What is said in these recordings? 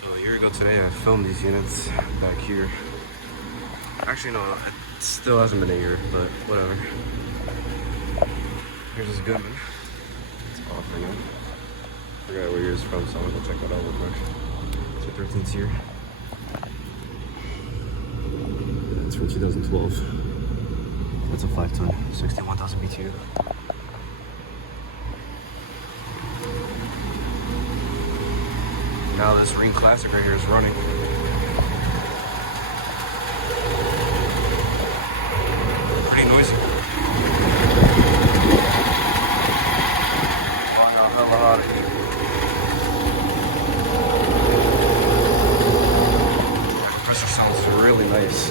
So a year ago today, I filmed these units back here. Actually, no, it still hasn't been a year, but whatever. Here's this good one. It's off right now. Forgot where yours from, so I'm gonna go check that out real quick. 213's here. That's from 2012. That's a 5-ton, 61,000 BTU. Now this Ring Classic right here is running. Pretty noisy. Oh no, hella hot. That compressor sounds really nice.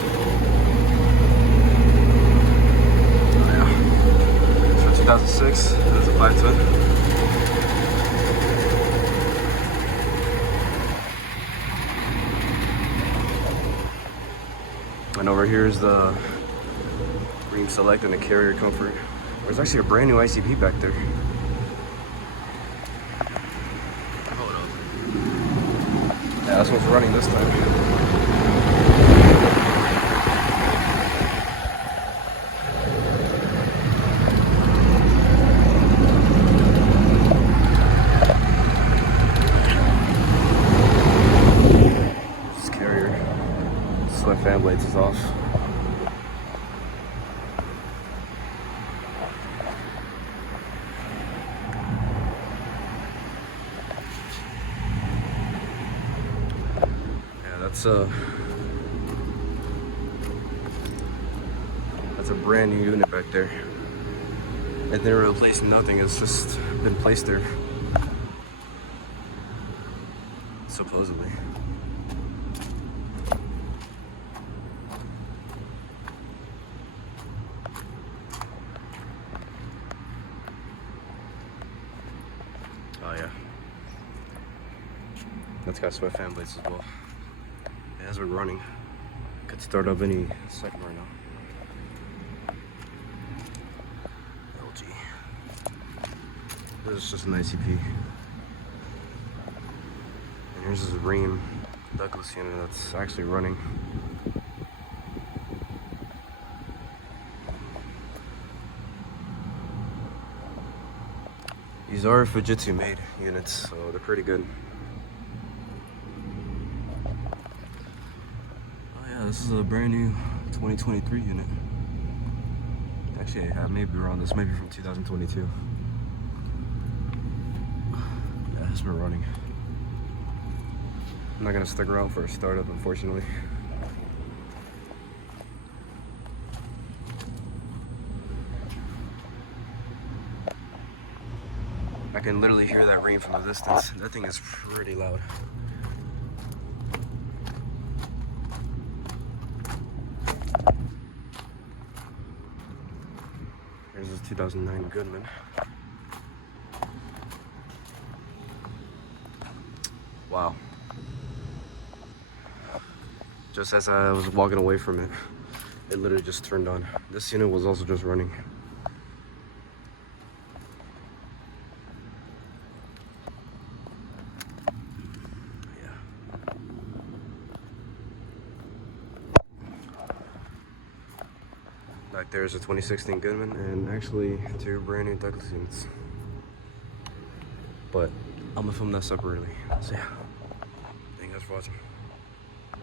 Oh yeah. It's from 2006. That's a 5-ton. And over here is the Ream Select and the Carrier Comfort. There's actually a brand new ICP back there. Hold up. Yeah, that's what's running this time. This Carrier. Select fan blades is off. That's a brand new unit back there. It didn't replace nothing, it's just been placed there. Supposedly. Oh yeah. That's got sweat fan blades as well. It has been running. Could start up any second right now. LG. This is just an ICP. And here's this Ream Douglas unit that's actually running. These are Fujitsu made units, so they're pretty good. This is a brand new 2023 unit. Actually, I may be wrong. This might be from 2022. Yeah, it's been running. I'm not gonna stick around for a startup, unfortunately. I can literally hear that Ream from a distance. That thing is pretty loud. Here's this 2009 Goodman. Wow. Just as I was walking away from it, it literally just turned on. This unit was also just running. Back there is a 2016 Goodman and actually 2 brand new Douglas units. But I'm gonna film that separately. So yeah, thank you guys for watching.